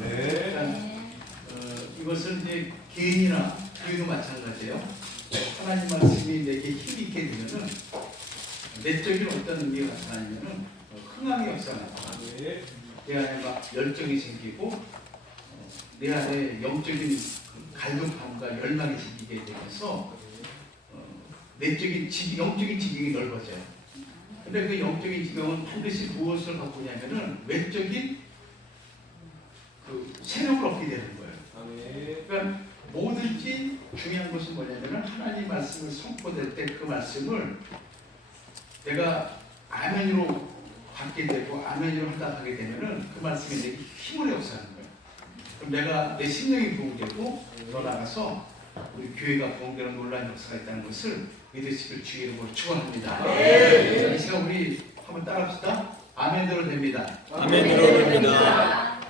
그러니까, 이것은 이제 개인이나 교회도 마찬가지예요. 하나님 말씀이 내게 힘이 있게 되면은 내적인 어떤 의미가 나타나면은 흥함의 역사가 나타나요. 내 안에 막 열정이 생기고 내 안에 영적인 갈급함과 열망이 생기게 되면서 내적인 영적인 지경이 넓어져요. 근데 그 영적인 지경은 반드시 무엇을 갖고 오냐면은 외적인 그 세력을 얻게 되는 거예요. 그러니까 뭐든지 중요한 것은 뭐냐면은 하나님 말씀을 선포될 때 그 말씀을 내가 아멘으로 받게 되고 아멘으로 응답하게 되면은 그 말씀이 내게 힘을 역사하는 거예요. 그럼 내가 내 심령이 부흥되고 더 나가서 우리 교회가 부흥되는 놀라운 역사가 있다는 것을 믿으시길 주의 이름으로 축원합니다. 이 시간 우리 한번 따라합시다. 아멘대로 됩니다. 아멘대로 됩니다.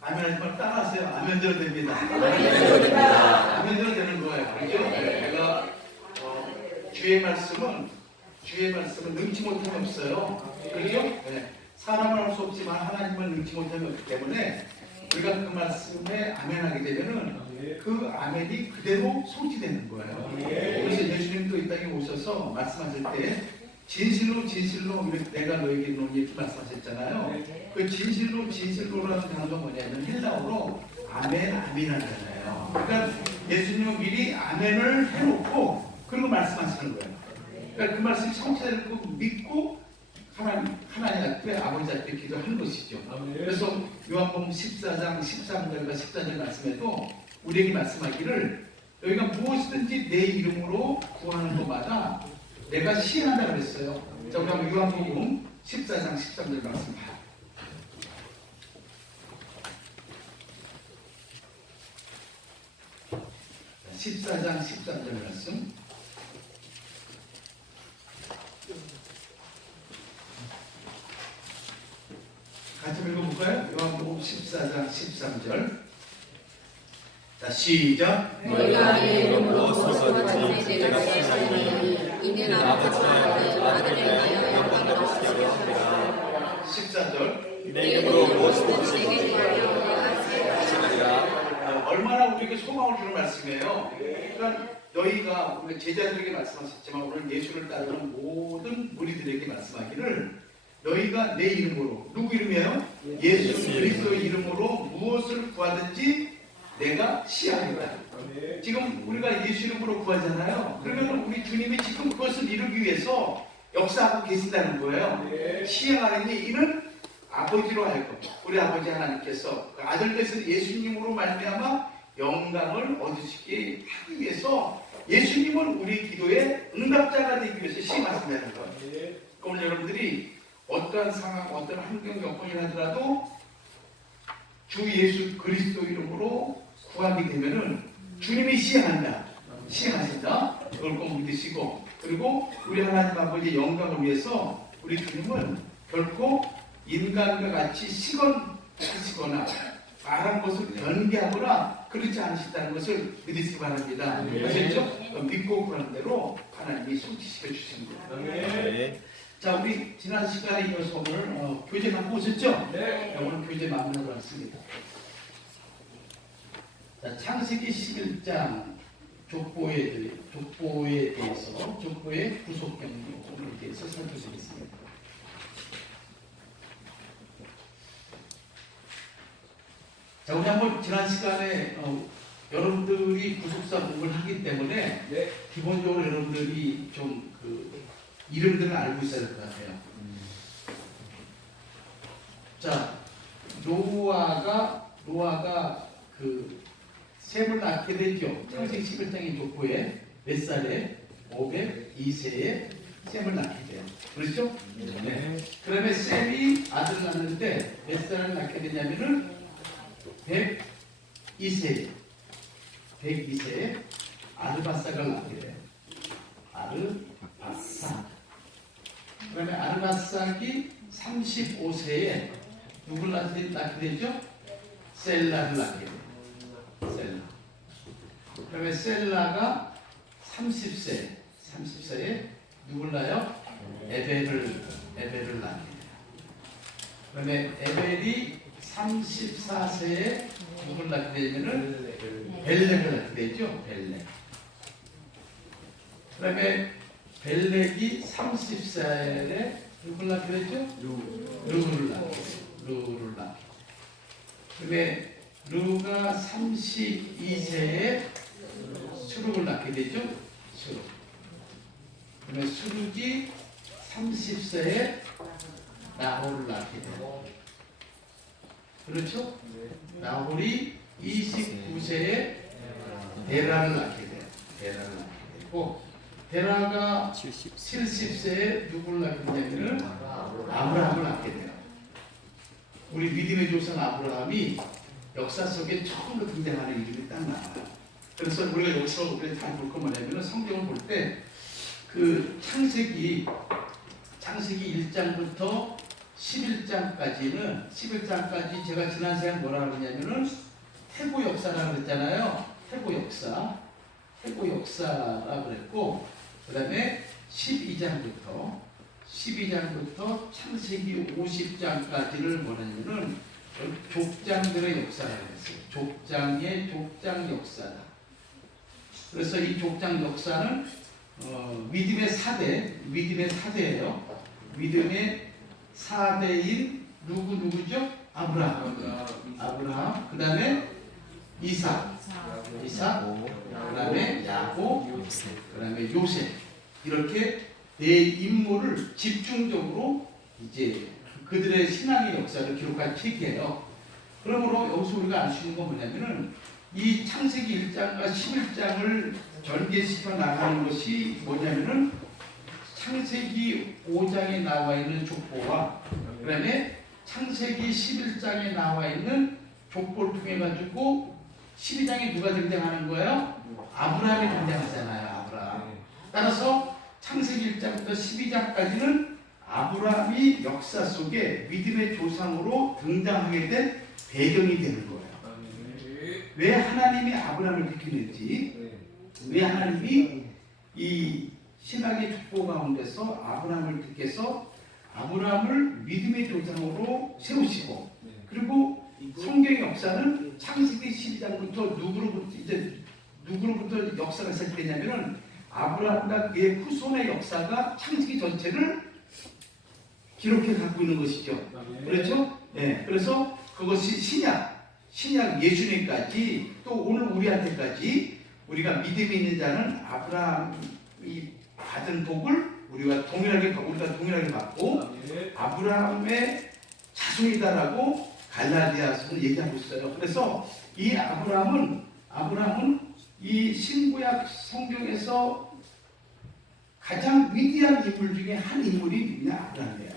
아멘 하지 따라하세요. 아멘대로 됩니다. 아멘대로 됩니다. 아멘대로 되는 거예요. 그렇죠? 내가 주의 말씀은 능치 못함이 없어요. 그렇죠? 네. 사람은 할 수 없지만 하나님은 능치 못함이 없기 때문에 우리가 그 말씀에 아멘하게 되면은 그 아멘이 그대로 성취되는 거예요. 그래서 예수님도 이 땅에 오셔서 말씀하실 때 진실로 내가 너에게 이르노니 이렇게 말씀하셨잖아요. 그 진실로라는 단어가 뭐냐면 헬라어로 아멘하잖아요. 그러니까 예수님은 미리 아멘을 해놓고 그리고 말씀하시는 거예요. 그러니까 그 말씀이 성취되고 믿고 하나님 앞에 아버지 앞에 기도하는 것이죠. 그래서 요한복음 14장 13절과 14절 말씀에도 우리에게 말씀하기를 너희가 무엇이든지 내 이름으로 구하는 것마다 내가 시행한다고 그랬어요. 자, 우리 한번 요한복음 14장 13절 말씀 봐요. 자, 14장 13절 말씀. 같이 읽어볼까요? 요한복음 14장 13절. 자, 시작. 너희가 내 이름으로 무엇이든지 내가 시행하리니 이는 아버지와 아들을 위하여 영광을 받으시려 함이라. 14절. 내 이름으로 무엇이든지 내게 구하여 하시리라. 얼마나 우리에게 소망을 주는 말씀이에요. 그러니까 너희가 우리 제자들에게 말씀하셨지만 오늘 예수를 따르는 모든 무리들에게 말씀하기를 너희가 내 이름으로, 누구 이름이에요? 예수 그리스도의 이름으로 무엇을 구하든지 내가 시행한다. 지금 우리가 예수 이름으로 구하잖아요. 그러면 우리 주님이 지금 그것을 이루기 위해서 역사하고 계신다는 거예요. 시행하느니 이는 아버지로 하여금 우리 아버지 하나님께서 그 아들께서 예수님으로 말미암아 영광을 얻으시게 하기 위해서 예수님은 우리 기도의 응답자가 되기 위해서 시행하신다는 거예요. 오늘 여러분들이 어떠한 상황, 어떤 환경 여건이 하더라도 주 예수 그리스도 이름으로 구하게 되면은 주님이 시행하신다. 그걸 꼭 믿으시고, 그리고 우리 하나님 아버지의 영광을 위해서 우리 주님은 결코 인간과 같이 시건하시거나 말한 것을 변개하거나 그렇지 않으시다는 것을 믿으시기 바랍니다. 아시겠죠? 믿고 구하는 대로 하나님이 성취시켜 주십니다. 자, 우리 지난 시간에 이어서 오늘 교재 갖고 오셨죠? 네. 오늘 교재 마무리하도록 하겠습니다. 자, 창세기 11장 족보에 대해서, 족보의 구속 경로에 대해서 살펴보겠습니다. 자, 우리 한번 지난 시간에 여러분들이 구속사 공부를 하기 때문에 기본적으로 여러분들이 좀 이름들을 알고 있어야 될 것 같아요. 자, 노아가 그 셈을 낳게 되죠. 창세기 11장의 족보에 몇 살에? 502세에 셈을 낳게 돼요. 그렇죠? 네. 그러면 셈이 아들 낳는데 몇 살을 낳게 되냐면은 102세에 아르바삭을 낳게 돼요. 아르바삭. 그러면 아르바삭이 35세에 누굴 낳게 되죠? 셀라를 낳게 돼요. 셀라. 그러면 셀라가 30세에 누굴 낳아요? 에벨을 낳게 돼요. 그러면 에벨이 34세에 누굴 낳게 되면은 벨렉을 낳게 되죠. 벨렉. 그 다음에 벨렉이 30살에 누굴 낳게 되죠? 루를 낳게 돼요. 루를 낳게. 그다음에 루가 32세에 수룩을 낳게 되죠. 수룩. 그다음에 수룩이 30세에 나홀을 낳게 돼요. 그렇죠? 나홀이 29세에 데라를 낳게 돼요. 데라를 낳게 되고 데라가 70세에 누구를 낳게 되냐면은 아브라함을 낳게 돼요. 우리 믿음의 조상 아브라함이 역사 속에 처음으로 등장하는 이름이 딱 나와요. 그래서 우리가 여기서 우리가 잘 볼 거 뭐냐면 성경을 볼 때 그 창세기 1장부터 11장까지는 11장까지 제가 지난 시간 뭐라 그러냐면은 태고 역사라고 그랬잖아요. 태고 역사라 그랬고 그다음에 12장부터 창세기 50장까지를 뭐냐면은 족장들의 역사라고 했어요. 족장의 족장 역사다. 그래서 이 족장 역사는 믿음의 4대예요. 믿음의 4대인 누구죠? 아브라함. 그 다음에 이삭, 그 다음에 야곱, 그 다음에 요셉. 이렇게 네 인물을 집중적으로 이제 그들의 신앙의 역사를 기록한 책이에요. 그러므로 여기서 우리가 알 수 있는 건 뭐냐면은 이 창세기 1장과 11장을 전개시켜 나가는 것이 뭐냐면은 창세기 5장에 나와 있는 족보와 그 다음에 창세기 11장에 나와 있는 족보를 통해 가지고 12장에 누가 등장하는 거예요? 아브라함이 등장하잖아요. 아브라함. 따라서 창세기 1장부터 12장까지는 아브라함이 역사 속에 믿음의 조상으로 등장하게 된 배경이 되는 거예요. 왜 하나님이 아브라함을 택했는지, 왜 하나님이 이 신학의 족보 가운데서 아브라함을 택해서 아브라함을 믿음의 조상으로 세우시고, 그리고 성경의 역사는 창세기 12장부터 누구로부터 역사가 시작되냐면은 아브라함과 그의 후손의 역사가 창세기 전체를 기록해 갖고 있는 것이죠. 그렇죠? 네. 그래서 그것이 신약 예수님까지 또 오늘 우리한테까지 우리가 믿음이 있는 자는 아브라함이 받은 복을 우리가 동일하게 받고 아브라함의 자손이다라고 갈라디아서는 얘기하고 있어요. 그래서 이 아브라함은 이 신구약 성경에서 가장 위대한 인물 중에 한 인물이 그냥 아브라함이에요.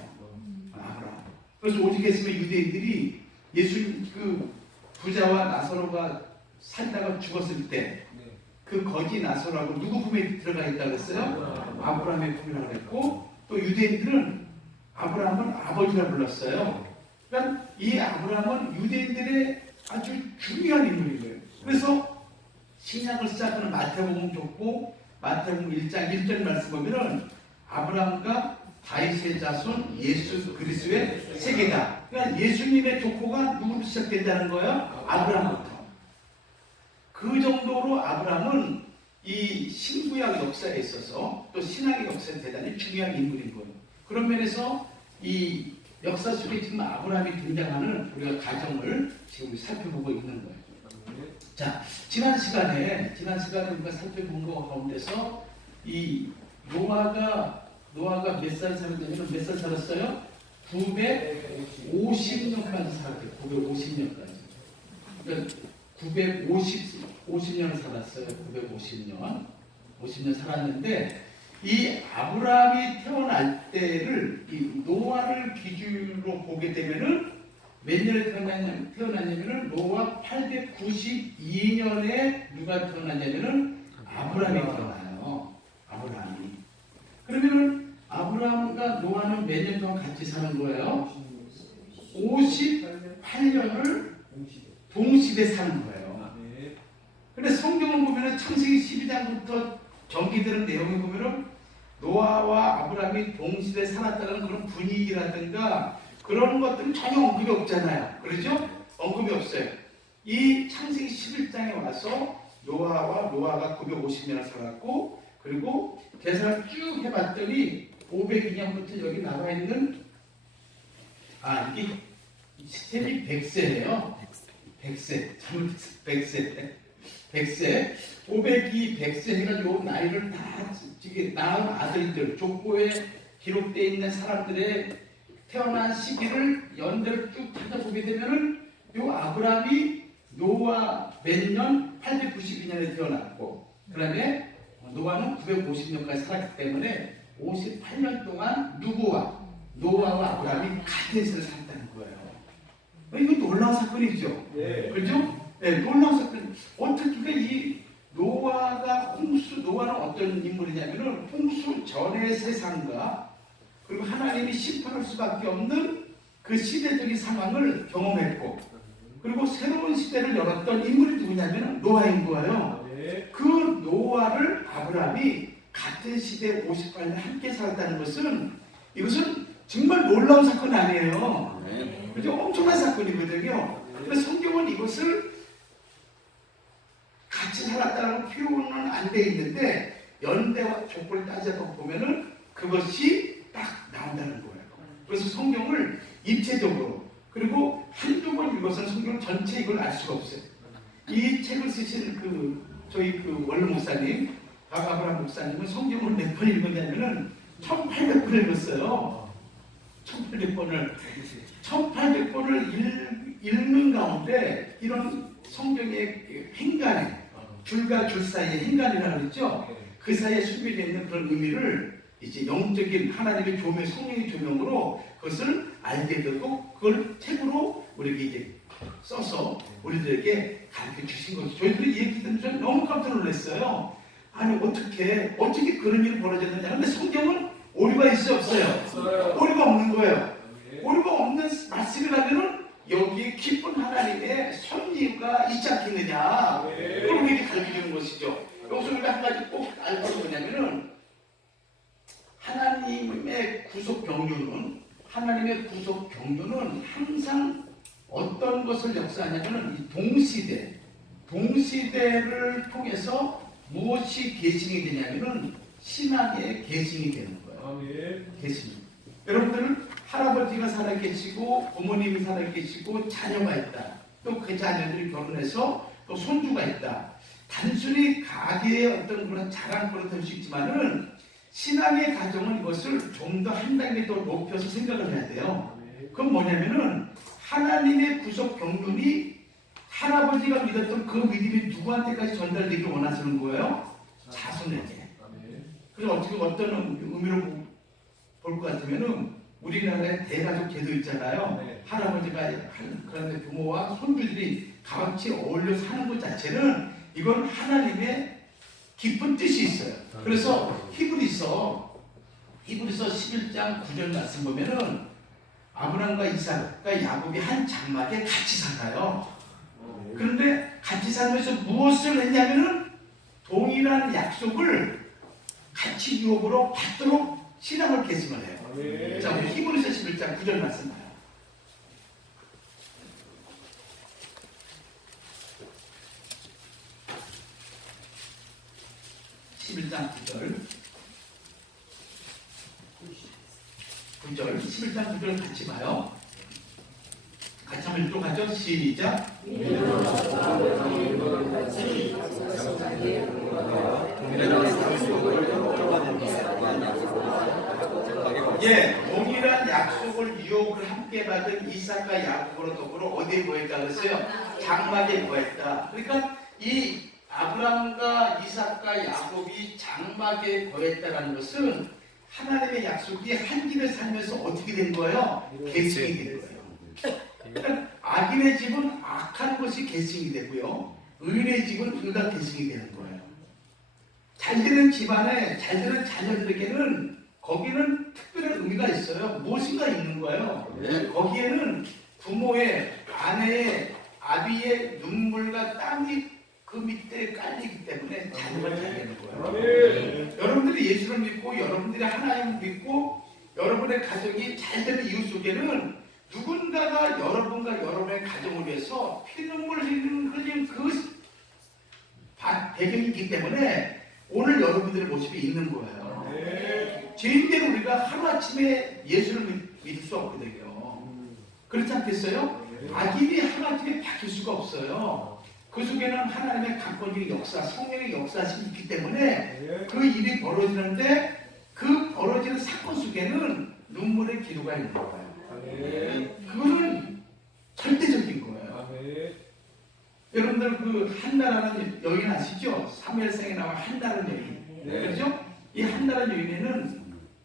아브라함. 그래서 오직 했으면 유대인들이 예수님 그 부자와 나사로가 살다가 죽었을 때 그 거지 나사로하고 누구 품에 들어가 있다고 했어요? 아브라함의 품이라고 했고 또 유대인들은 아브라함은 아버지라 불렀어요. 그러니까 이 아브라함은 유대인들의 아주 중요한 인물인 거예요. 그래서 신약을 시작하는 마태복음 줬고 마태복음 1장 1절 말씀 보면은 아브라함과 다윗의 자손 예수 그리스도의 세계다. 그러니까 예수님의 족보가 누구부터 시작된다는 거예요? 아브라함부터. 그 정도로 아브라함은 이 신구약 역사에 있어서 또 신학의 역사에 대단히 중요한 인물인 거예요. 그런 면에서 이 역사 속에 지금 아브라함이 등장하는 우리가 가정을 지금 살펴보고 있는 거예요. 자, 지난 시간에 우리가 살펴본 것 가운데서 이 노아가 몇 살 살았냐면 몇 살 살았어요? 950년까지 살았대요. 950년까지. 그러니까 950년을 살았어요. 50년 살았는데 이 아브라함이 태어날 때를 이 노아를 기준으로 보게 되면은 몇 년에 태어났냐면은 노아 892년에 누가 태어났냐면은 아브라함이 태어나요. 아브라함이. 그러면은 아브라함과 노아는 몇 년 동안 같이 사는 거예요? 58년을 동시대 사는 거예요. 근데 성경을 보면은 창세기 12장부터 전기되는 내용을 보면은 노아와 아브라함이 동시대 살았다는 그런 분위기라든가 그런 것들은 전혀 언급이 없잖아요. 그렇죠? 언급이 없어요. 이 창세기 11장에 와서 노아가 950년을 살았고, 그리고 계산을 쭉 해봤더니 502년부터 여기 나와 있는 이게 세리 100세예요. 100세. 잘못했어. 100세. 502, 100세 해가지고 나이를 다 낳은 아들들, 족보에 기록되어 있는 사람들의 태어난 시기를 연대를 쭉 찾아보게 되면은 요 아브라함이 노아 몇 년? 892년에 태어났고, 그 다음에 노아는 950년까지 살았기 때문에 58년 동안 노아와 아브라함이 같은 세를 살았다는 거예요. 이거 놀라운 사건이죠. 네. 그렇죠? 네, 놀라운 사건. 어떻게 이 노아는 어떤 인물이냐면은 홍수 전의 세상과 그리고 하나님이 심판할 수밖에 없는 그 시대적인 상황을 경험했고, 그리고 새로운 시대를 열었던 인물이 누구냐면 노아인 거예요. 네. 그 노아를 아브라함이 같은 시대에 58년 함께 살았다는 것은, 이것은 정말 놀라운 사건 아니에요. 그죠? 엄청난 사건이거든요. 그래서 성경은 이것을 같이 살았다는 표현은 안 돼 있는데, 연대와 족보를 따져서 보면은 그것이 딱 나온다는 거예요. 그래서 성경을 입체적으로, 그리고 한두 번 읽어서는 성경 전체 이걸 알 수가 없어요. 이 책을 쓰신 저희 원로 목사님, 박아브람 목사님은 성경을 몇 번 읽었냐면은 1800번을 읽었어요. 1800번을 읽는 가운데 이런 성경의 행간에, 줄과 줄 사이의 행간이라고 그랬죠. 그 사이에 숨겨져 있는 그런 의미를 이제 영적인 하나님의 조명, 성령의 조명으로 그것을 알게 되고, 그걸 책으로 우리에게 이제 써서 우리들에게 가르쳐 주신 거죠. 저희들이 이 얘기 듣는 줄 너무 깜짝 놀랐어요. 아니 어떻게 그런 일이 벌어졌느냐. 근데 성경은 오류가 있어 없어요? 오류가 없는 거예요. 오류가 없는 말씀이라면은 여기에 깊은 하나님의 섭리가 있지 않겠느냐. 그걸 우리에게 가르쳐 주는 것이죠. 여기서 우리가 한 가지 꼭 알 것이 뭐냐면은 하나님의 구속 경륜은 항상 어떤 것을 역사하냐면은 이 동시대를 통해서 무엇이 계승이 되냐면은 신앙의 계승이 되는 거예요. 계승. 여러분들은 할아버지가 살아계시고 부모님이 살아계시고 자녀가 있다. 또 그 자녀들이 결혼해서 또 손주가 있다. 단순히 가계의 어떤 그런 자랑거로 될 수 있지만은 신앙의 가정은 이것을 좀 더 한 단계 더 높여서 생각을 해야 돼요. 그건 뭐냐면은 하나님의 구속 경륜이 할아버지가 믿었던 그 믿음이 누구한테까지 전달되길 원하시는 거예요? 자손에게. 그래서 어떤 의미로 볼 것 같으면은 우리나라에 대가족 제도 있잖아요. 할아버지가 그런데 부모와 손주들이 같이 어울려 사는 것 자체는 이건 하나님의 깊은 뜻이 있어요. 그래서 히브리서 11장 9절 말씀 보면은 아브람과 이삭과 야곱이 한 장막에 같이 살아요. 그런데 같이 살면서 무엇을 했냐면은 동일한 약속을 같이 유업으로 받도록 신앙을 계승을 해요. 자, 우리 히브리서 11장 9절 말씀 봐요. (11장 11장 9절 같이 봐요. 같이 한번 읽도록하죠. 시작. 동일한 약속을 유업을 함께 받은 이삭과 야곱으로 더불어 어디에 거했다 그랬어요? 장막에 거했다. 그러니까 이 아브람과 이삭과 야곱이 장막에 거했다는 것은 하나님의 약속이 한 집에 살면서 어떻게 된 거예요? 계승이 된 거예요. 그러니까 악인의 집은 악한 것이 계승이 되고요, 의인의 집은 의가 계승이 되는 거예요. 잘되는 집안에 잘되는 자녀들에게는 거기는 특별한 의미가 있어요. 무엇인가 있는 거예요. 거기에는 부모의, 아내의, 아비의 눈물과 땀이 그 밑에 깔리기 때문에 자녀가 잘 되는 거예요. 여러분들이 예수를 믿고 여러분들이 하나님을 믿고 여러분의 가정이 잘 되는 이유 속에는 누군가가 여러분과 여러분의 가정을 위해서 피눈물 흘리는 그 배경이 있기 때문에 오늘 여러분들의 모습이 있는 거예요. 죄인된 우리가 하루아침에 예수를 믿을 수 없거든요. 그렇지 않겠어요? 악인이 하루아침에 바뀔 수가 없어요. 그 속에는 하나님의 강권적인 역사, 성령의 역사심이 있기 때문에 그 일이 벌어지는데 그 벌어지는 사건 속에는 눈물의 기도가 있는 거예요. 그거는 절대적인 거예요. 여러분들 그 한나라는 여인 아시죠? 사무엘상에 나와 한나라는 여인. 그렇죠? 이 한나라는 여인에는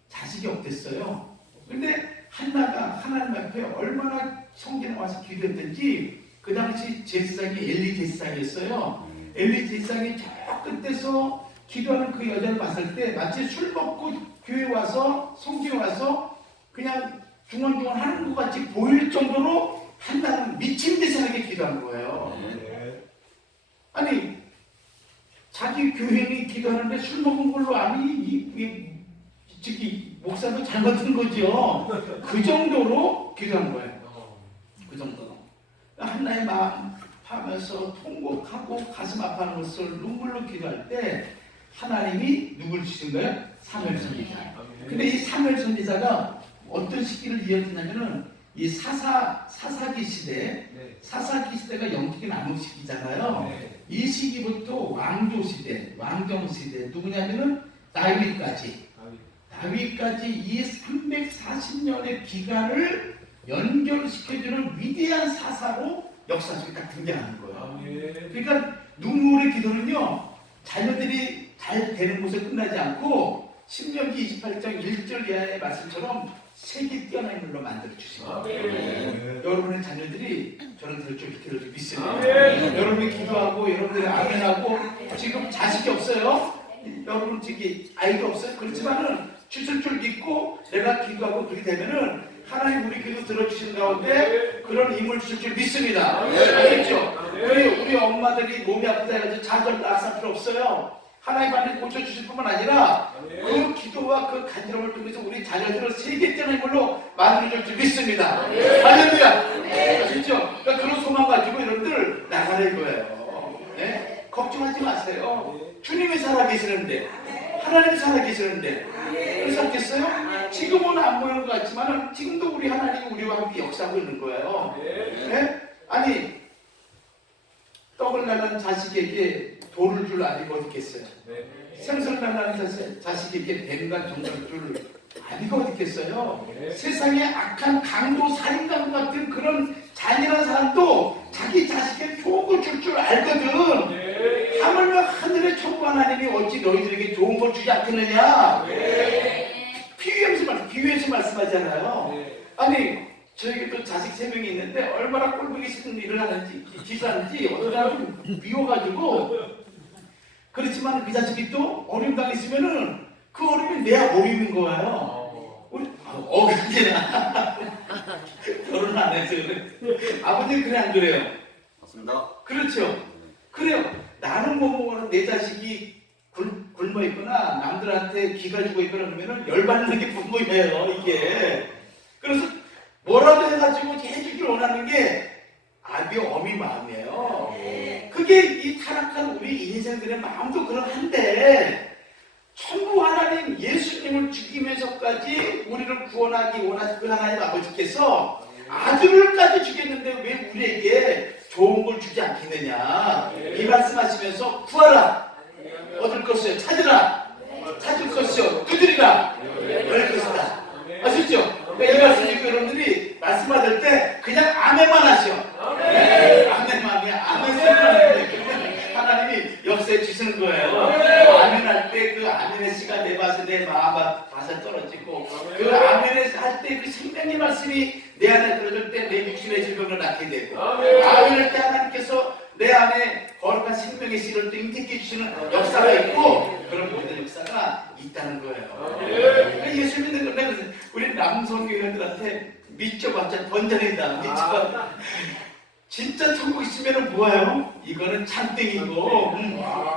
자식이 없댔어요. 근데 한나가 하나님 앞에 얼마나 성전에 와서 기도했든지 그 당시 제사장이 엘리 제사장이었어요. 엘리 제사장이 저 끝에서 기도하는 그 여자를 봤을 때 마치 술 먹고 교회 와서 성전에 와서 그냥 중얼중얼 하는 것 같이 보일 정도로 한나는 미친 듯이 하게 기도한 거예요. 아니 자기 교회인이 기도하는데 술 먹은 걸로 아니 저기 목사도 잘못한 거죠. 그 정도로 기도한 거예요. 그 정도로 한나의 마음 하면서 통곡하고 가슴 아파하는 것을 눈물로 기도할 때 하나님이 누굴 주신 거예요? 사무엘 선지자. 근데 이 사무엘 선지자가 어떤 시기를 이어지냐면은 이 사사기 시대, 사사기 시대가 영적인 암흑 시기잖아요. 이 시기부터 왕조 시대, 왕정 시대, 누구냐면은 다윗까지 이 340년의 기간을 연결시켜주는 위대한 사사로 역사 속에 딱 등장하는 거예요. 그러니까 눈물의 기도는요, 자녀들이 잘 되는 곳에 끝나지 않고 신명기 28장 1절 이하의 말씀처럼 색이 뛰어난 인물로 만들어 주시고 여러분의 자녀들이 저런 들을 줄 믿습니다. 여러분이 기도하고 여러분들이 아멘하고 지금 자식이 없어요. 여러분 저기 아이도 없어요. 그렇지만은 주실 줄 믿고 내가 기도하고 그렇게 되면은 하나님 우리 기도 들어주시는 가운데 그런 힘을 주실 줄 믿습니다. 알겠죠? 우리 엄마들이 몸이 아프다 해가지고 자절 낙상 필요 없어요. 하나님 안에 고쳐주실 뿐만 아니라 그 기도와 그 간절함을 통해서 우리 자녀들을 세계적인 걸로 만들어줄 줄 믿습니다. 할렐루야! 아시죠? 그러니까 그런 소망 가지고 여러분들 나가는 거예요. 네? 걱정하지 마세요. 주님이 살아계시는데, 하나님이 살아계시는데, 그렇지 않겠어요? 지금은 안 보이는 것 같지만 지금도 우리 하나님이 우리와 함께 역사하고 있는 거예요. 네? 아니, 떡을 낳는 자식에게 돌을 줄 아니고 어딨겠어요? 생선을 낳는 자식에게 뱀과 정갈 줄 아니고 어딨겠어요? 세상에 악한 강도, 살인강 같은 그런 잔인한 사람도 자기 자식에게 좋은 걸 줄 줄 알거든. 하물며 하늘의 천부 하나님이 어찌 너희들에게 좋은 걸 주지 않겠느냐? 비유해서 말씀하잖아요. 아니 저에게도 자식 3명이 있는데 얼마나 꼴보기 싫은 일을 하는지 기사하는지 어떤 사람은 미워가지고 그렇지만 그 자식이 또 어려움 당했으면은 그 어려움이 내 어려움인 거예요. 우리 어간지나 결혼 안 해서 아버지는 그래 안 그래요? 맞습니다. 그렇죠. 그래요. 나는 못 먹어는 내 자식이 굶어 있거나 남들한테 기가 죽어 있거나 그러면은 열받는 게 부모예요 이게. 그래서 뭐라도 해가지고 해주길 원하는 게 아비 어미 마음이에요. 그게 이 타락한 우리 인생들의 마음도 그러한데 천부 하나님 예수님을 죽이면서까지 우리를 구원하기 원하신 그 하나님 아버지께서 아들을까지 주겠는데 왜 우리에게 좋은 걸 주지 않겠느냐 이 말씀하시면서 구하라 얻을 것이요 찾으라 찾을 것이요 두드리라 열 것이다. 아시죠? 이 말씀 읽고 여러분들이 말씀 받을 때 그냥 아멘만 하셔. 아멘만 해. 아멘 하나님이 역사에 주시는 거예요. 아멘할 때 그 아멘의 씨가 내 밭에 내 마음밭에 떨어지고 그 아멘을 할 때 그 생명의 말씀이 내 안에 들어줄 때 내 육신의 질병을 낫게 되고 아멘할 때 하나님께서 내 안에 거룩한 생명의 씨를 또 임택해 주시는 역사가 있고 그런 모든 역사가 있다는 거예요. 예수 믿는 건데 우리 남성교회들한테 믿져봤자 번전이다. 믿져봤자 진짜 천국 있으면 뭐예요? 이거는 참땡이고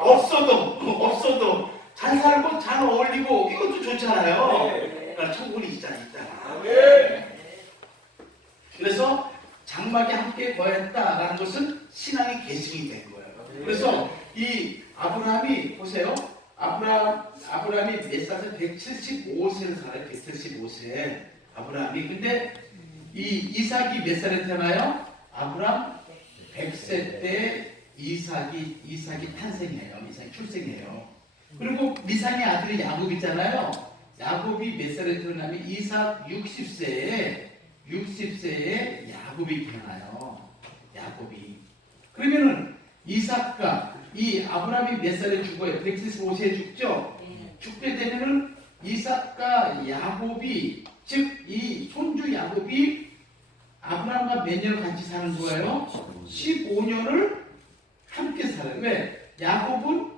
없어도 잘 살고 잘 어울리고 이것도 좋잖아요. 그러니까 천국은 있잖아. 그래서 장막에 함께 거했다라는 것은 신앙의 계승이 된 거예요. 그래서 이 아브라함이 보세요. 아브라함이 몇 살에 175세를 살아요. 175세. 아브라함이. 근데 이 이삭이 몇 살에 태어나요? 아브라함 100세 때 이삭이 탄생해요. 이삭이 출생해요. 그리고 미상의 아들이 야곱 있잖아요. 야곱이 몇 살에 태어나면 이삭 60세에 야곱이 태어나요. 야곱이. 그러면은 이삭과 이 아브라함이 몇 살에 죽어요? 175세에 죽죠? 죽게 되면은 이삭과 야곱이, 즉 이 손주 야곱이 아브라함과 몇 년을 같이 사는 거예요? 15년을 함께 살아요. 왜? 야곱은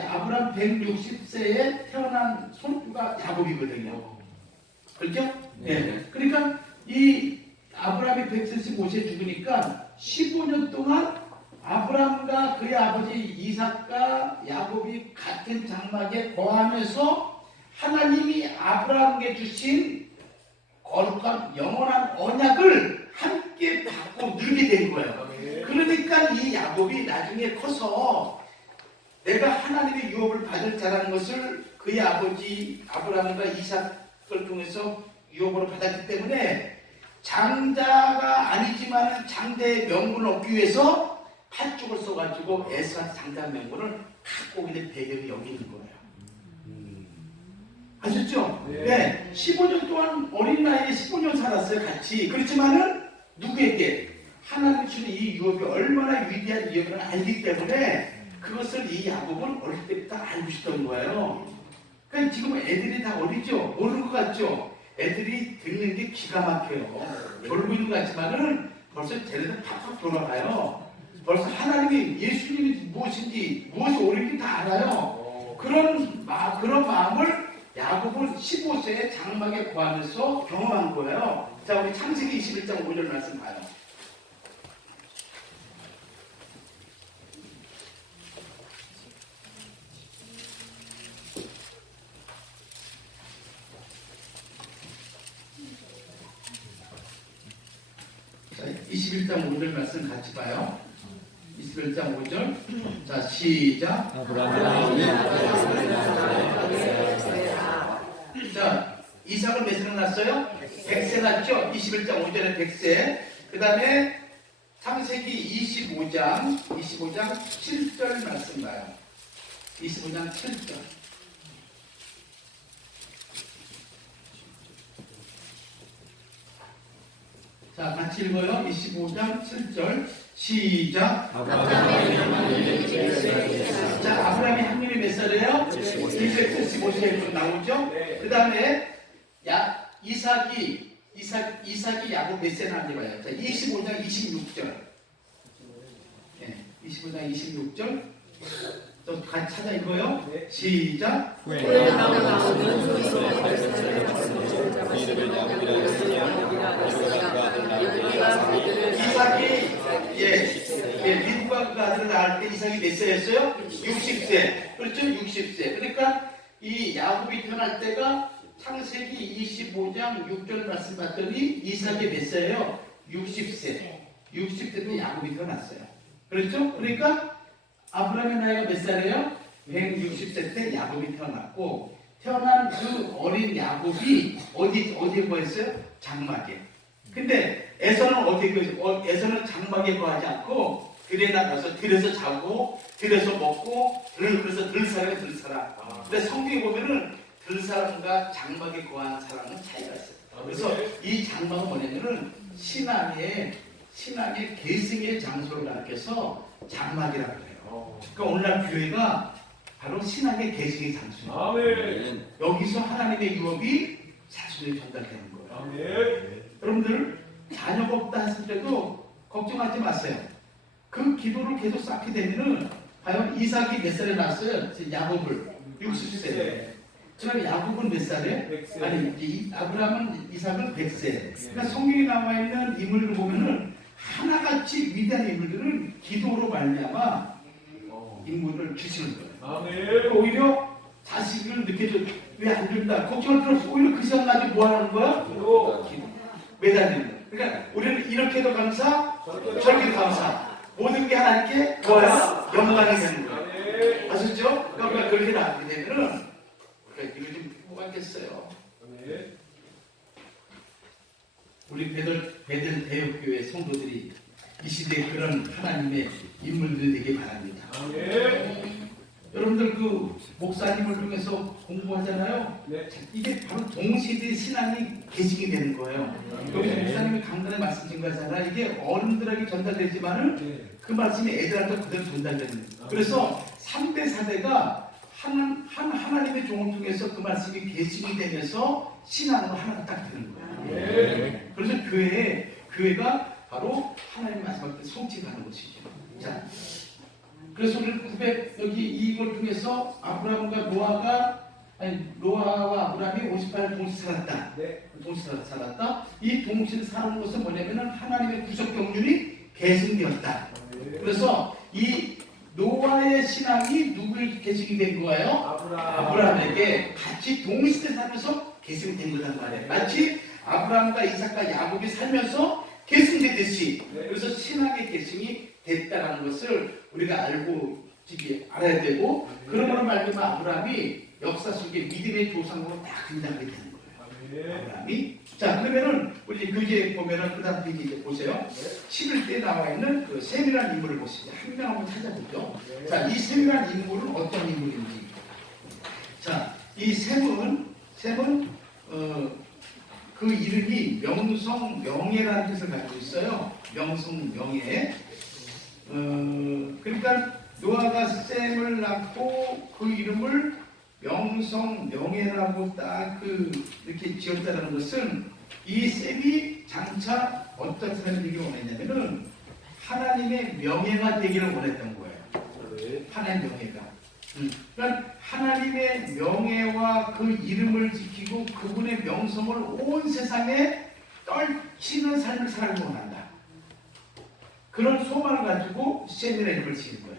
아브라함 160세에 태어난 손주가 야곱이거든요. 그렇죠? 네. 그러니까 이 아브라함이 175세에 죽으니까 15년 동안 아브라함과 그의 아버지 이삭과 야곱이 같은 장막에 거하면서 하나님이 아브라함에게 주신 거룩한 영원한 언약을 함께 받고 누리게 된 거예요. 그러니까 이 야곱이 나중에 커서 내가 하나님의 유업을 받을 자라는 것을 그의 아버지 아브라함과 이삭을 통해서 유업으로 받았기 때문에 장자가 아니지만 장대의 명분을 얻기 위해서 팔쪽을 써가지고 에스가 장자 명분을 갖고 오게 된 배경이 여기 있는 거예요. 아셨죠? 네. 15년 동안 어린 나이에 15년 살았어요. 같이. 그렇지만은 누구에게? 하나님 주는 이 유업이 얼마나 위대한 유업을 알기 때문에 그것을 이 야곱은 어릴 때부터 알고 싶던 거예요. 그러니까 지금 애들이 다 어리죠? 모르는 것 같죠? 애들이 듣는 게 기가 막혀요. 졸고 있는 것 같지만은 벌써 쟤네들 팍팍 돌아가요. 벌써 하나님이 예수님이 무엇인지 무엇이 옳은지 다 알아요. 그런 마음을 야곱은 15세에 장막에 거하면서 경험한 거예요. 자, 우리 창세기 21장 5절 말씀 봐요. 자, 21장 5절 말씀 같이 봐요. 21장 5절. 자, 시작. 자, 이삭을 몇 세나 낳았어요? 100세 낳았죠? 21장 5절에 100세. 그 다음에 창세기 25장 7절 말씀 봐요. 25장 7절. 자, 같이 읽어요. 25장 7절. 시작. 자, 아브라함이 학년이 몇 살이에요? 275세로 나오죠? 그 다음에 이삭이 야곱 몇 세 나는지 봐요. 자, 25장 26절. 네, 25장 26절. 또 같이 찾아 읽어요. 시작. 이삭이 미국과 그 아들을 낳을 때 이삭이 몇 세였어요? 60세. 그렇죠? 60세. 그러니까 이 야곱이 태어날 때가 창세기 25장 6절 말씀 봤더니 이삭이 몇 세예요? 60세. 60세 때 야곱이 태어났어요. 그렇죠? 그러니까 아브라함의 나이가 몇 살이에요? 160세 때 야곱이 태어났고, 태어난 그 어린 야곱이 어디에 거했어요? 장막에. 근데 에서는 에서는 장막에 거하지 않고 들에 나가서 들에서 자고 들에서 먹고 그래서 들사람. 근데 성경에 보면은 들사람과 장막에 거하는 사람은 차이가 있어요. 그래서 이 장막은 뭐냐면은 신앙의 계승의 장소를 가르쳐서 장막이라고 해요. 그러니까 오늘날 교회가 바로 신앙의 계승의 장소예요. 여기서 하나님의 유업이 자신을 전달되는 거예요. 여러분들 자녀가 없다 했을 때도 걱정하지 마세요. 그 기도를 계속 쌓게 되면은 과연 이삭이 몇 살에 낳았어요? 야곱을 60세. 그럼 야곱은 몇 살에? 100세. 아니 아브라함은 이삭은 100세. 그러니까 성경에 나와 있는 인물들을 보면은 하나같이 위대한 인물들은 기도로 말미암아 인물을 주시는 거예요. 오히려 자식을 느껴줘. 왜 안 준다? 걱정할 필요 없어. 오히려 그 시간 가지고 뭐 하는 거야? 기도. 매달리는 거야. 그러니까 우리는 이렇게도 감사, 저렇게도 감사. 모든 게 하나님께 뭐야? 영광이 되는 거예요. 아셨죠? 그러니까 그렇게 나오게 되면은 우리가 이거 좀 뽑았겠어요. 우리 베들 대역교회 성도들이 이 시대에 그런 하나님의 인물들이 되길 바랍니다. 여러분들 그 목사님을 통해서 공부하잖아요. 이게 바로 동시대의 신앙이 계승이 되는 거예요. 여기서 목사님이 강단에 말씀 준 거잖아요. 이게 어른들에게 전달되지만은 그 말씀이 애들한테 그대로 전달되는 거예요. 그래서 3대 4대가 하나님의 종을 통해서 그 말씀이 계승이 되면서 신앙으로 하나가 딱 되는 거예요. 그래서 교회가 바로 하나님의 마지막 때 성취하는 것이죠. 자, 그래서 우리 여기 이걸 통해서 아브라함과 노아와 아브라함이 58일 동시 살았다. 동시 살았다. 이 동시 사는 것은 뭐냐면은 하나님의 구속 경륜이 계승되었다. 그래서 이 노아의 신앙이 누구에게 계승이 된 거예요? 아브라함에게 같이 동시대 살면서 계승된 거란 말이에요. 마치 아브라함과 이삭과 야곱이 살면서 계승되듯이. 그래서 신앙의 계승이 됐다는 것을 우리가 알아야 되고, 그러므로 말미암아 아브라함이 역사 속에 믿음의 조상으로 딱 등장하게 되는 거예요. 아브라함이. 자, 그러면은 우리 교재에 보면은 그 다음 페이지 이제 보세요. 11대에 나와 있는 그 셈이라는 인물을 보시죠. 한 명 한번 찾아보죠. 자, 이 셈이라는 인물은 어떤 인물인지. 자, 이 셈은 그 이름이 명성 명예라는 뜻을 가지고 있어요. 명성 명예. 그러니까 노아가 셈을 낳고 그 이름을 명성 명예라고 딱 이렇게 지었다는 것은 이 셈이 장차 어떤 사람이 되기를 원했냐면은 하나님의 명예가 되기를 원했던 거예요. 하나님의 명예가. 그러니까 하나님의 명예와 그 이름을 지키고 그분의 명성을 온 세상에 떨치는 삶을 살기 원한다. 그런 소망을 가지고 셈이라는 이름을 지은 거예요.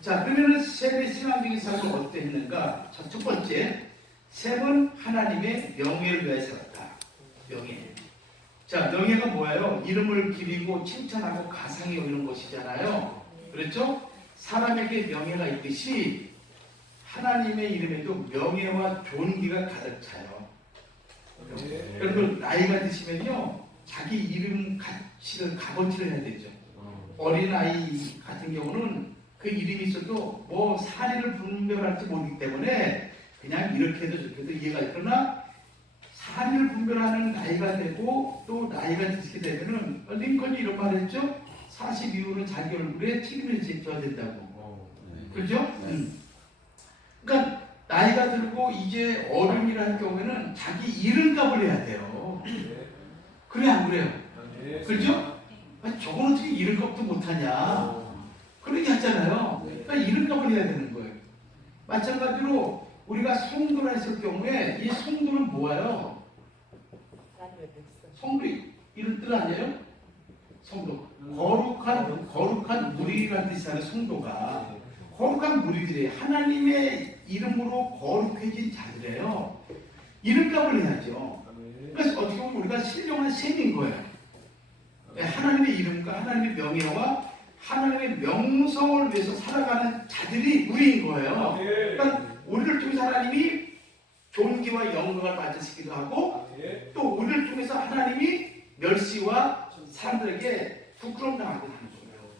자, 그러면 셈의 신앙적인 삶은 어땠는가? 자, 첫 번째, 셈은 하나님의 명예를 위해 살았다. 명예. 자, 명예가 뭐예요? 이름을 기리고 칭찬하고 가상에 오는 것이잖아요. 그렇죠? 사람에게 명예가 있듯이 하나님의 이름에도 명예와 존귀가 가득 차요. 여러분 나이가 드시면요, 자기 이름 가치를 값어치를 해야 되죠. 어린아이 같은 경우는 그 이름이 있어도 뭐 사리를 분별할지 모르기 때문에 그냥 이렇게 해도 저렇게 해도 이해가 있 그러나 사리를 분별하는 나이가 되고 또 나이가 드시게 되면은 링컨이 이런 말 했죠. 40 이후는 자기 얼굴에 책임을 져야 된다고. 그렇죠? 그러니까 나이가 들고 이제 어른이라는 경우에는 자기 이름값을 해야 돼요. 그래 안 그래요? 그렇죠? 저건 어떻게 이름값도 못하냐? 그런 얘기 하잖아요. 그러니까 이름값을 해야 되는 거예요. 마찬가지로 우리가 성도라 했을 경우에 이 성도는 뭐예요? 성도 이름 뜻 아니에요? 성도. 거룩한 무리라는 뜻이 아니라 성도가 거룩한 무리들이에요. 하나님의 이름으로 거룩해진 자들이에요. 이름값을 해야죠. 그래서 어떻게 보면 우리가 신령한 셈인 거예요. 하나님의 이름과 하나님의 명예와 하나님의 명성을 위해서 살아가는 자들이 우리인 거예요. 그러니까 우리를 통해서 하나님이 존귀와 영광을 받으시기도 하고 또 우리를 통해서 하나님이 멸시와 사람들에게 부끄러움 당하게 하는 거예요.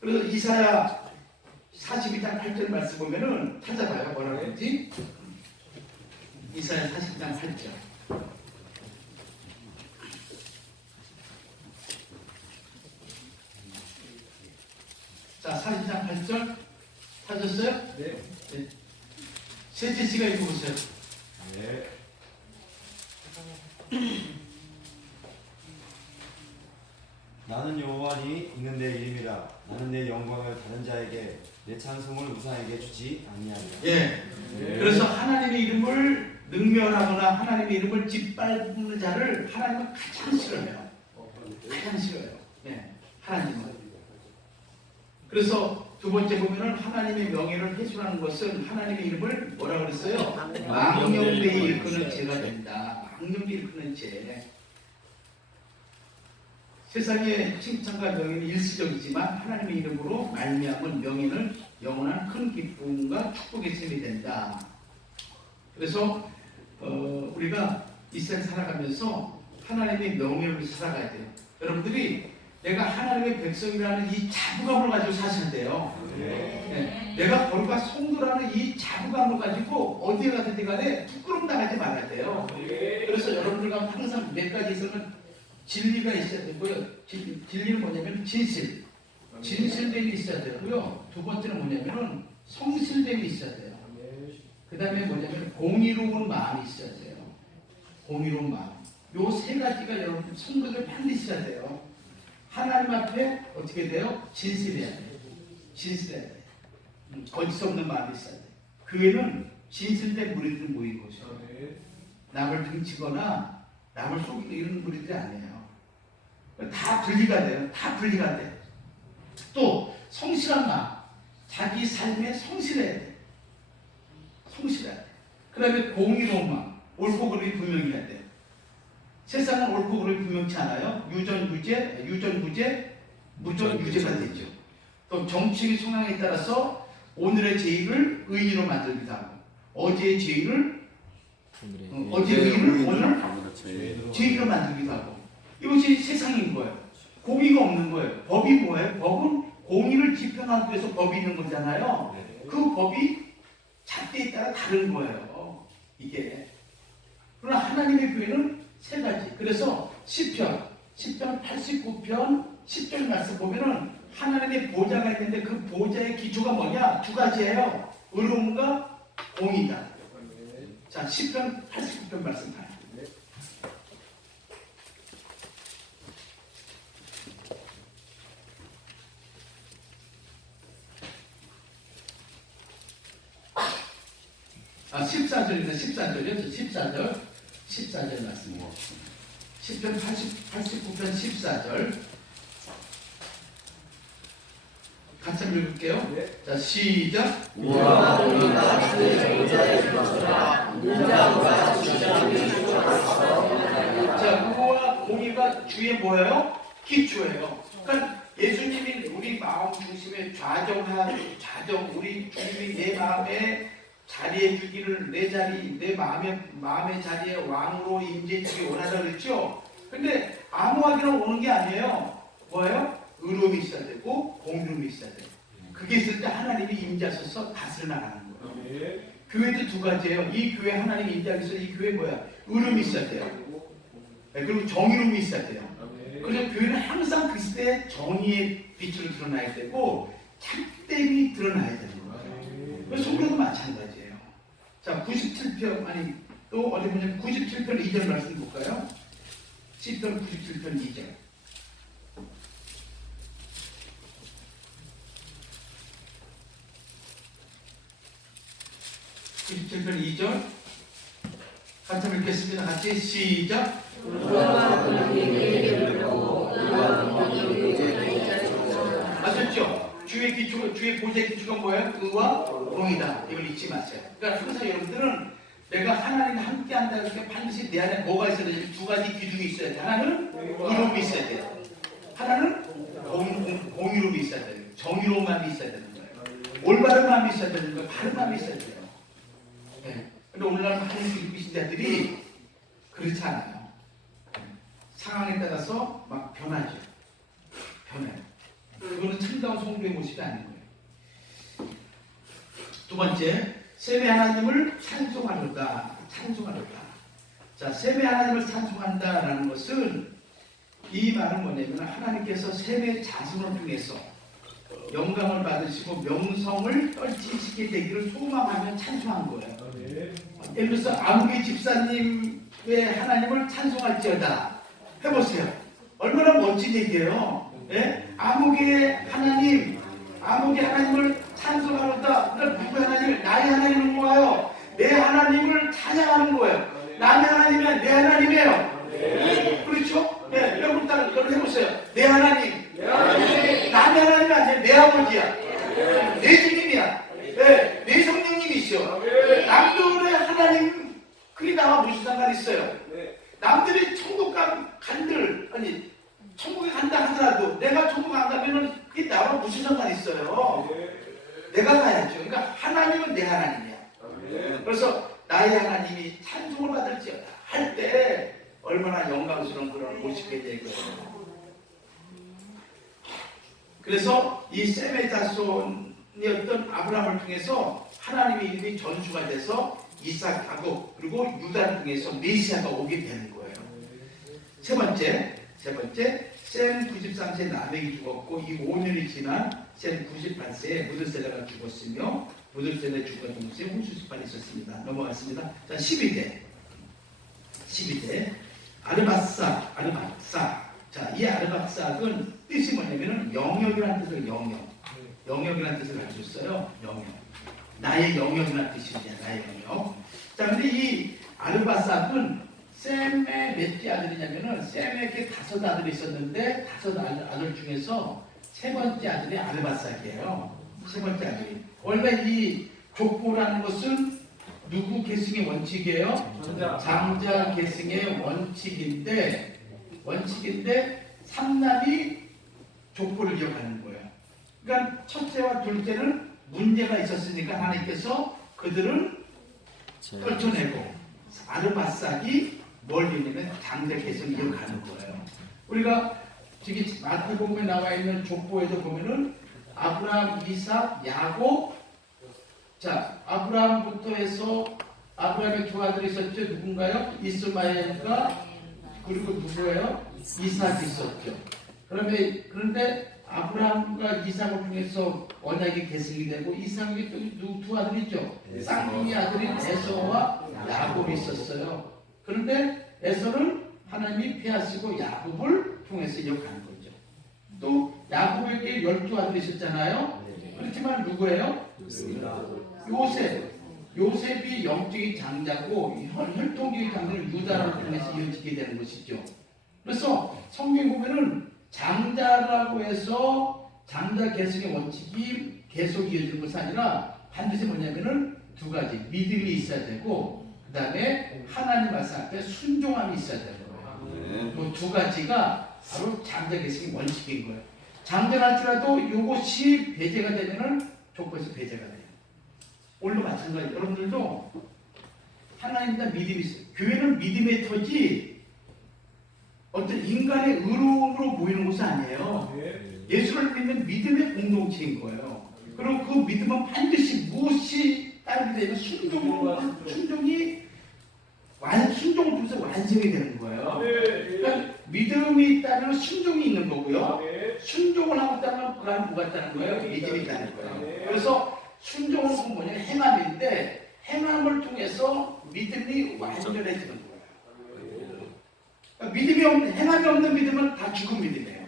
그래서 이사야 42장 8절 말씀 보면은 찾아봐요. 뭐라고 했지? 이사야 42장 8절. 자, 42장 8절 찾았어요? 네. 네. 셋째 씨가 읽어보세요. 네. 나는 여호와니 이는 내 이름이라. 나는 내 영광을 다른 자에게 내 찬송을 우상에게 주지 아니하리라. 예. 네. 그래서 하나님의 이름을 능멸하거나 하나님의 이름을 짓밟는 자를 하나님은 가장 싫어해요. 가장 싫어요. 네. 하나님은. 그래서 두 번째 보면은 하나님의 명예를 훼손하는 것은 하나님의 이름을 뭐라고 그랬어요? 망령되이 일컫는 죄가 된다. 망령기를 끊는 죄. 세상의 칭찬과 명예는 일시적이지만 하나님의 이름으로 말미암은 명예는 영원한 큰 기쁨과 축복의 셈이 된다. 그래서 우리가 이 세상 살아가면서 하나님의 명예를 살아가야 돼요. 여러분들이 내가 하나님의 백성이라는 이 자부감을 가지고 사셔야 돼요. 네. 내가 거룩한 성도라는 이 자부감을 가지고 어디에 가든지 간에 부끄럼 당하지 말아야 돼요. 그래서 여러분들과 항상 몇 가지에서는 진리가 있어야 되고요. 진리는 뭐냐면 진실됨이 있어야 되고요. 두 번째는 뭐냐면 성실됨이 있어야 돼요. 그 다음에 뭐냐면 공의로운 마음이 있어야 돼요. 공의로운 마음. 요 세 가지가 여러분 성도들 반드시 있어야 돼요. 하나님 앞에 어떻게 돼요? 진실해야 돼요. 진실해야 돼요. 거짓 없는 마음이 있어야 돼요. 그 외에는 진실된 무리들은 모인 것이죠. 남을 등치거나 남을 속이는 이런 무리들이 아니에요. 다 분리가 돼요. 다 분리가 돼요. 또 성실한 마음. 자기 삶에 성실해야 돼요. 성실해야 돼요. 그 다음에 공의로운 마음. 옳고 그름이 분명해야 돼요. 세상은 옳고 그름이 분명치 않아요. 유전무죄, 무전유죄가 되죠. 또 정치의 성향에 따라서 오늘의 죄를 의의로 만들기도 하고 어제의 죄를 오늘 죄로 만들기도 하고 이것이 세상인 거예요. 공의가 없는 거예요. 법이 뭐예요? 법은 공의를 지평하기 위해서 법이 있는 거잖아요. 그 법이 잣대에 따라 다른 거예요. 이게. 그러나 하나님의 교회는 세 가지. 그래서 시편 89편 10절 말씀 보면은 하나님의 보좌가 있는데 그 보좌의 기초가 뭐냐? 두 가지예요. 의로움과 공의다. 자, 시편 89편 말씀 봐요. 아, 14절이네. 14절이요. 14절 말씀이고. 시편 89편 14절. 같이 한번 읽을게요. 자, 시작. 우와 우리가 주의 보좌에 서라 인자와 자, 그거와 공의가 주의 뭐예요? 기초예요. 그러니까 예수님이 우리 마음 중심에 우리 주님이 내 마음에 자리해 주기를 내 마음의 자리에 왕으로 임재해 주기 원하다 그랬죠? 근데 아무하게나 오는 게 아니에요. 뭐예요? 의로움이 있어야 되고 공의로움이 있어야 돼요. 그게 있을 때 하나님이 임재하셔서 다스려 나가는 거예요. 교회도 두 가지예요. 이 교회 하나님이 임재하기 위해서 이 교회 뭐야? 의로움이 있어야 돼요. 그리고 정의로움이 있어야 돼요. 그래서 교회는 항상 그 시대에 정의의 빛으로 드러나야 되고 참됨이 드러나야 되는 거예요. 성도도 마찬가지예요. 자, 97편 또 어디 보면 97편 2절 말씀 볼까요? 시편 97편 2절. 97편 2절 같이 한번 읽겠습니다. 같이 시작. 아셨죠? 주의 보좌의 기초가 뭐예요? 의와 공이다. 이걸 잊지 마세요. 그러니까 항상 여러분들은 내가 하나님 함께 한다는 게 반드시 내 안에 뭐가 있어야 되지? 두 가지 기둥이 있어야 돼. 하나는 의로움이 있어야 돼요. 하나는 공의로움이 있어야 돼요. 정의로운 마음이 있어야 되는 거예요. 올바른 마음이 있어야 되는 거예요. 바른 마음이 있어야 돼요. 네. 근데 오늘날 많은 기독교 신자들이 그렇지 않아요. 상황에 따라서 막 변하죠. 변해요. 그거는 참다운 성도의 모습이 아닌 거예요. 두 번째, 셈의 하나님을 찬송하려다. 자, 셈의 하나님을 찬송한다라는 것은 이 말은 뭐냐면 하나님께서 셈의 자손을 통해서 영광을 받으시고 명성을 떨치시게 되기를 소망하며 찬송한 거예요. 예를 들어서 아무개 집사님의 하나님을 찬송할지어다. 해보세요. 얼마나 멋진 얘기예요. 예? 아무개 하나님을 찬송하노다. 그러니까 누구의 하나님을? 나의 하나님을 모아요. 내 하나님을 찬양하는 거예요. 남의 하나님이야 내 하나님이에요. 그렇죠? 예, 여러분 다 해보세요. 내 하나님. 남의 하나님이 아니라 내 아버지야. 내 주님이야. 네, 내 성령님이시죠. 남들의 하나님, 그게 나와 무슨 상관이 있어요? 무슨 상관이 있어요? 내가 가야죠. 그러니까 하나님은 내 하나님이야. 그래서 나의 하나님이 찬송을 받을지어다 할 때 얼마나 영광스러운 그런 모습이 될 거예요. 그래서 이 셈의 자손이었던 아브라함을 통해서 하나님의 이름이 전수가 돼서 이삭, 야곱 그리고 유다를 통해서 메시아가 오게 되는 거예요. 세 번째 셈 93세 라멕이 죽었고 이 5년이 지난 셈 98세에 무드셀라가 죽었으며 무드셀라 죽은 동시에 홍수스판이 있었습니다. 넘어갔습니다. 자 12대 아르박삭. 자, 이 아르박삭은 뜻이 뭐냐면은 영역이라는 뜻을 영역이라는 뜻을 가지고 있어요. 영역. 나의 영역이라는 뜻입니다. 나의 영역. 자, 근데 이 아르박삭은 셈의 몇 아들이냐면은 셈에게 5 아들이 있었는데 5 아들 중에서 세 번째 아들이 아르박삭이에요. 세 번째 아들이. 원래 이 족보라는 것은 누구 계승의 원칙이에요? 장자 계승의 원칙인데 삼남이 족보를 이어가는 거예요. 그러니까 첫째와 둘째는 문제가 있었으니까 하나님께서 그들을 떨쳐내고 아르박삭이 뭘 이루냐면 장자 계승을 이어가는 거예요. 우리가 지금 마태복음에 나와 있는 족보에도 보면은 아브라함, 이삭, 야곱. 자, 아브라함부터 해서 아브라함의 2 아들이 있었죠. 누군가요? 이스마엘과 그리고 누구예요? 이삭이 있었죠. 그런데 아브라함과 이삭을 통해서 언약이 계승이 되고 이삭이 또 2 아들이 있죠. 쌍둥이 아들인 에서와 야곱이 있었어요. 그런데 에서는 하나님이 빼앗으시고 야곱을 통해서 이어가는 거죠. 또 야곱에게 12아들이 있었잖아요. 그렇지만 누구예요? 요셉이 영적인 장자고 혈통적인 장자는 유다를 통해서 이어지게 되는 것이죠. 그래서 성경 보면은 장자라고 해서 장자 계승의 원칙이 계속 이어지는 것이 아니라 반드시 뭐냐면은 2 가지 믿음이 있어야 되고 그 다음에 하나님 말씀 앞에 순종함이 있어야 되는 거예요. 그 2 가지가 바로 장자 계승의 원칙인 거예요. 장자를 할지라도 이것이 배제가 되면은 족보에서 배제가 돼요. 오늘도 마찬가지예요. 여러분들도 하나님과 믿음이 있어요. 교회는 믿음의 터지 어떤 인간의 의로움으로 모이는 것이 아니에요. 예수를 믿는 믿음의 공동체인 거예요. 그리고 그 믿음은 반드시 무엇이 따르게 되면 순종을 통해서 완성이 되는 거예요. 그러니까 믿음이 있다면 순종이 있는 거고요. 순종을 하고 있다면 그 안에 뭐가 있다는 거예요? 믿음이 있다는 거예요. 그래서 순종은 뭐냐면 행함인데 행함을 통해서 믿음이 완전해지는 거예요. 그러니까 행함이 없는 믿음은 다 죽은 믿음이에요.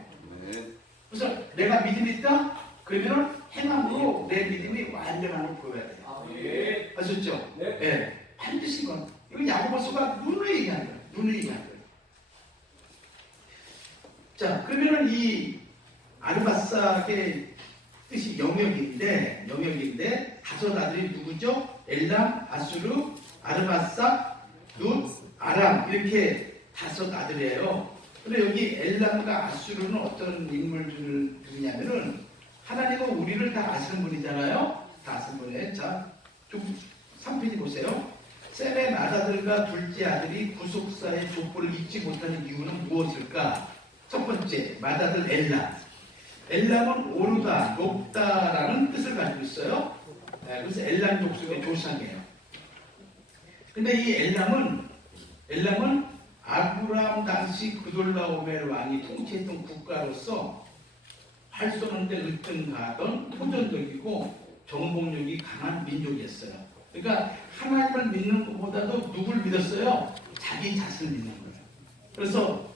그래서 내가 믿음이 있다? 그러면 행함으로 내 믿음이 완전함을 보여야 돼요. 아셨죠? 네. 반드시 이건. 이거 야고보서가 눈을 얘기하는 거예요. 자, 그러면은 이 아르박삭의 뜻이 영역인데 5 아들이 누구죠? 엘람, 아수르, 아르박삭, 룻, 아람 이렇게 5 아들이에요. 근데 여기 엘람과 아수르는 어떤 인물들이냐면은 하나님은 우리를 다 아시는 분이잖아요. 다 아시는 분이에요. 자, 좀 3페이지 보세요. 셈의 맏아들과 둘째 아들이 구속사의 족보를 잊지 못하는 이유는 무엇일까? 첫 번째, 맏아들 엘람은 오르다, 높다라는 뜻을 가지고 있어요. 그래서 엘람 족속의 조상이에요. 근데 이 엘람은 아브라함 당시 그돌라오멜 왕이 통치했던 국가로서 할 수 없는데 으뜸가던 호전적이고 정복력이 강한 민족이었어요. 그러니까 하나님을 믿는 것보다도 누굴 믿었어요? 자기 자신을 믿는 거예요. 그래서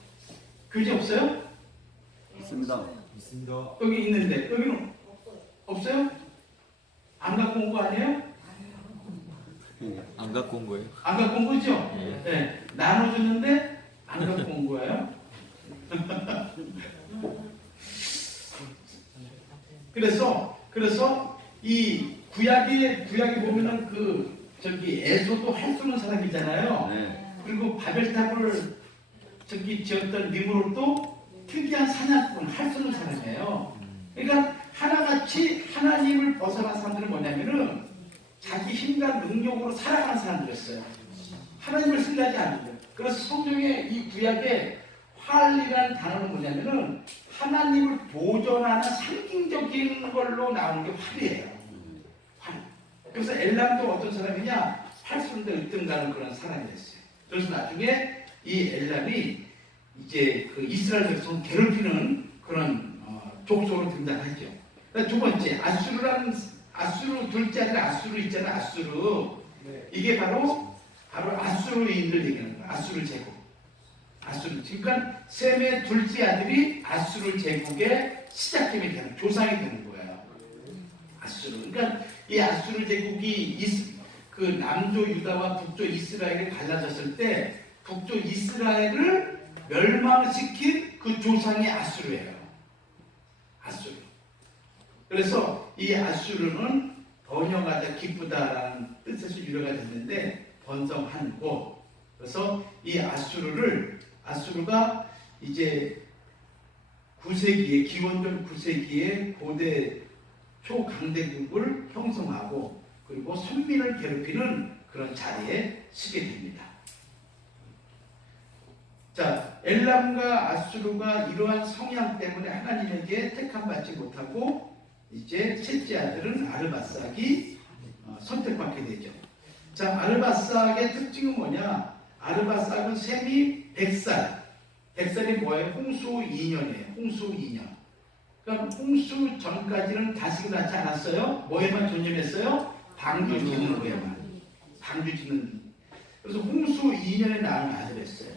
교재 없어요? 있습니다. 여기 있는데 여기는 없어요? 안 갖고 온 거 아니에요? 안 갖고 온 거예요? 안 갖고 온 거죠? 네. 나눠줬는데 안 갖고 온 거예요? 그래서 이 구약이 보면은 에서도 할 수 없는 사람이잖아요. 그리고 바벨탑을 지었던 니므롯도 특이한 사냥꾼 할 수 없는 사람이에요. 그러니까 하나가 능력으로 살아가는 사람들이었어요. 하나님을 신뢰하지 않는 거예요. 그래서 성경의 이 구약의 활이라는 단어는 뭐냐면은 하나님을 보존하는 상징적인 걸로 나오는 게 활이에요. 활. 그래서 엘람도 어떤 사람이냐? 활쏘는데 으뜸가는 그런 사람이었어요. 그래서 나중에 이 엘람이 이제 그 이스라엘 백성 괴롭히는 그런 족속으로 등장하죠. 두 번째, 아수르 둘째 아들 아수르 있잖아요. 아수르. 이게 바로 아수르인들 얘기하는 거예요. 아수르 제국. 아수르. 그러니까 셈의 둘째 아들이 아수르 제국의 시작점이 되는, 조상이 되는 거예요. 아수르. 그러니까 이 아수르 제국이 그 남조 유다와 북조 이스라엘이 갈라졌을 때 북조 이스라엘을 멸망시킨 그 조상이 아수르예요. 아수르. 그래서 이 아수르는 번영하다, 기쁘다라는 뜻에서 유래가 됐는데 번성한 곳. 그래서 이 아수르가 이제 9세기에 기원전 9세기에 고대 초강대국을 형성하고 그리고 선민을 괴롭히는 그런 자리에 서게 됩니다. 자, 엘람과 아수르가 이러한 성향 때문에 하나님에게 택함받지 못하고 이제 셋째 아들은 아르바삭이 선택받게 되죠. 자, 아르바삭의 특징은 뭐냐? 아르바삭은 셈이 100살. 100살이 뭐예요? 홍수 2년이에요. 홍수 2년. 그러니까 홍수 전까지는 다시고 낳지 않았어요. 뭐에만 존재했어요? 방주 짓는 거에만. 방주 짓는. 그래서 홍수 2년에 낳은 아들이었어요.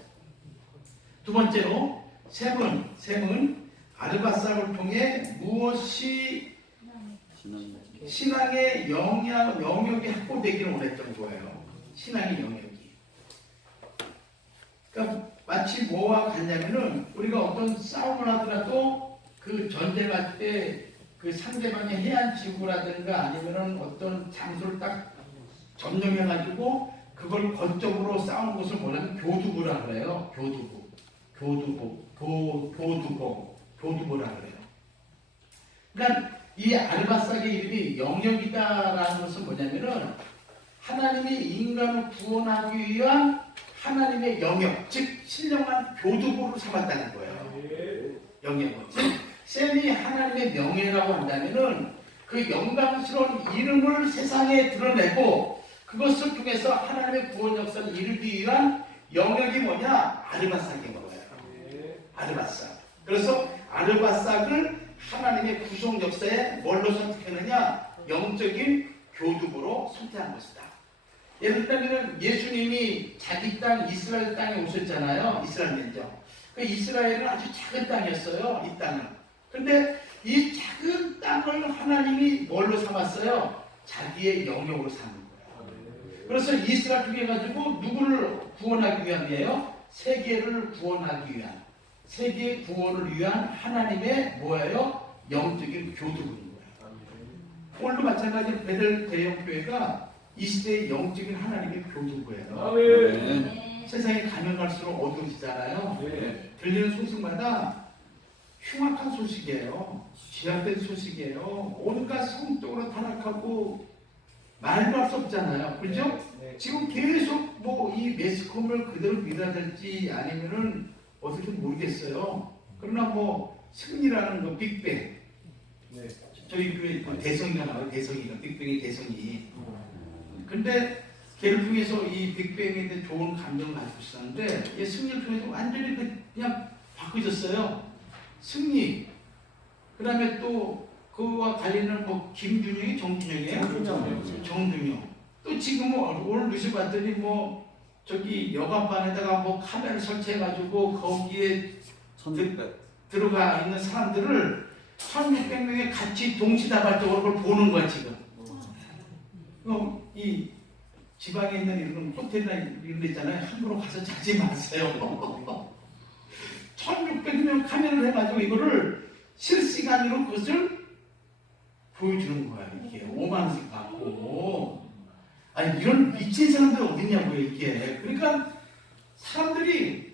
두 번째로 셈은 아르바삭을 통해 무엇이 신앙의 영역이 확보되기를 원했던 거예요. 신앙의 영역이. 그러니까 마치 뭐와 같냐면은 우리가 어떤 싸움을 하더라도 그 전쟁할 때 그 상대방의 해안 지구라든가 아니면은 어떤 장소를 딱 점령해가지고 그걸 거점으로 싸우는 것을 뭐냐면 교두보라 그래요. 교두보라 그래요. 그러니까 이 아르바삭의 이름이 영역이다라는 것은 뭐냐면은 하나님이 인간을 구원하기 위한 하나님의 영역, 즉 신령한 교두보를 삼았다는 거예요. 영역은. 즉 셈이 하나님의 명예라고 한다면은 그 영광스러운 이름을 세상에 드러내고 그것을 통해서 하나님의 구원 역사를 이루기 위한 영역이 뭐냐? 아르바삭인 거예요. 아르바삭. 그래서 아르바삭을 하나님의 구속 역사에 뭘로 선택했느냐? 영적인 교두보로 선택한 것이다. 예를 들면 예수님이 자기 땅 이스라엘 땅에 오셨잖아요. 이스라엘 민족. 그 이스라엘은 아주 작은 땅이었어요. 이 땅은. 그런데 이 작은 땅을 하나님이 뭘로 삼았어요? 자기의 영역으로 삼은 거예요. 그래서 이스라엘 통해 가지고 누구를 구원하기 위함이에요? 세계를 구원하기 위한, 세계 구원을 위한 하나님의 뭐예요? 영적인 교두보인 거예요. 오늘도 마찬가지 베델 대형교회가 이 시대의 영적인 하나님의 교두보예요. 세상에 가면 갈수록 어두워지잖아요. 들리는 소식마다 흉악한 소식이에요. 죄악된 소식이에요. 온갖 성적으로 타락하고 말도 할 수 없잖아요. 그렇죠? 지금 계속 뭐 이 매스컴을 그대로 믿어야 될지 아니면은 어떻게 모르겠어요. 그러나 뭐 승리라는 거 빅뱅. 저희 교회 대성이가 나와요. 대성이가 빅뱅의 대성이. 근데 걔를 통해서 이 빅뱅에 대해 좋은 감정을 가지고 있었는데 이 승리를 통해서 완전히 그냥 바꿔졌어요. 승리. 그 다음에 또 그와 관련된 뭐 김준영이 정준영이에요? 정준영. 또 지금은 오늘 뉴스 봤더니 뭐 저기 여관반에다가 뭐 카메라 설치해가지고 거기에 들어가 있는 사람들을 1600명이 같이 동시다발적으로 그걸 보는 거야 지금. 이 지방에 있는 이런 호텔이나 이런 데 있잖아요. 함부로 가서 자지 마세요. 1600명 카메라를 해가지고 이거를 실시간으로 그것을 보여주는 거야. 이게 5만 원씩 받고. 아니 이런 미친 사람들 어딨냐고요 이게. 그러니까 사람들이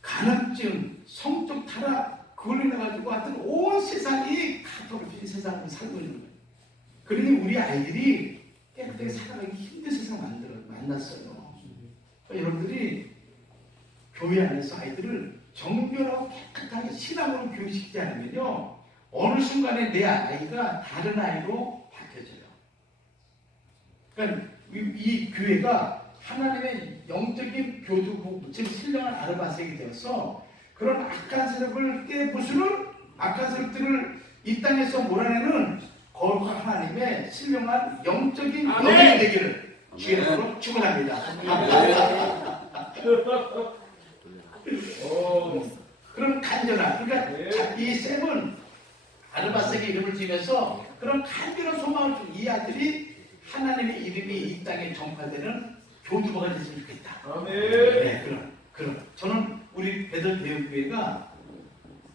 간헐증, 성적 타락 그걸 인해가지고 하여튼 온 세상이 다 더럽힌 세상을 살고 있는 거예요. 그러니 우리 아이들이 깨끗한 되게 살아가기 힘든 세상 만났어요. 그러니까 여러분들이 교회 안에서 아이들을 정결하고 깨끗하게 신앙으로 교육시키지 않으면요, 어느 순간에 내 아이가 다른 아이로 바뀌어져요. 그러니까 이 교회가 하나님의 영적인 교두국, 즉 신령한 아르바색이 되어서 그런 악한 세력을 깨부수는, 악한 세력들을 이 땅에서 몰아내는 거룩한 하나님의 신령한 영적인 영이 되기를 주의 이름으로 축원합니다. 그런 간절한, 그러니까 이 셈은 아르바색의 이름을 지면서 그런 간절한 소망을 준 이 아들이 하나님의 이름이 이 땅에 전파되는 교두보가 됐으면 좋겠다. 네, 그럼 저는 우리 베들 대형교회가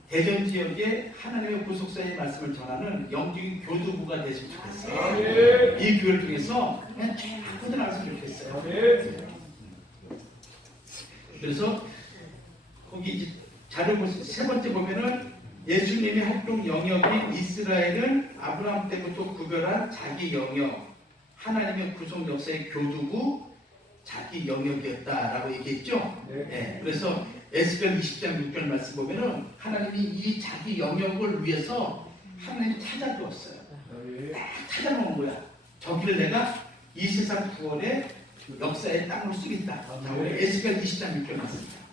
대전 지역에 하나님의 구속사의 말씀을 전하는 영적인 교두부가 됐으면 좋겠어요. 이 교회를 통해서 그냥 쭉 퍼져나갔으면 좋겠어요. 그래서 거기 이제 자료 보세요. 세 번째 보면은 예수님의 활동 영역인 이스라엘은 아브라함 때부터 구별한 자기 영역, 하나님의 구속 역사의 교두부, 자기 영역이었다라고 얘기했죠. 네. 그래서 에스겔 20장 6절 말씀 보면은 하나님이 이 자기 영역을 위해서 하나님이 찾아두었어요. 딱 찾아놓은 거야. 저기를 내가 이 세상 구원의 역사의 땅으로 쓰겠다. 에스겔 20장 6절 말씀입니다.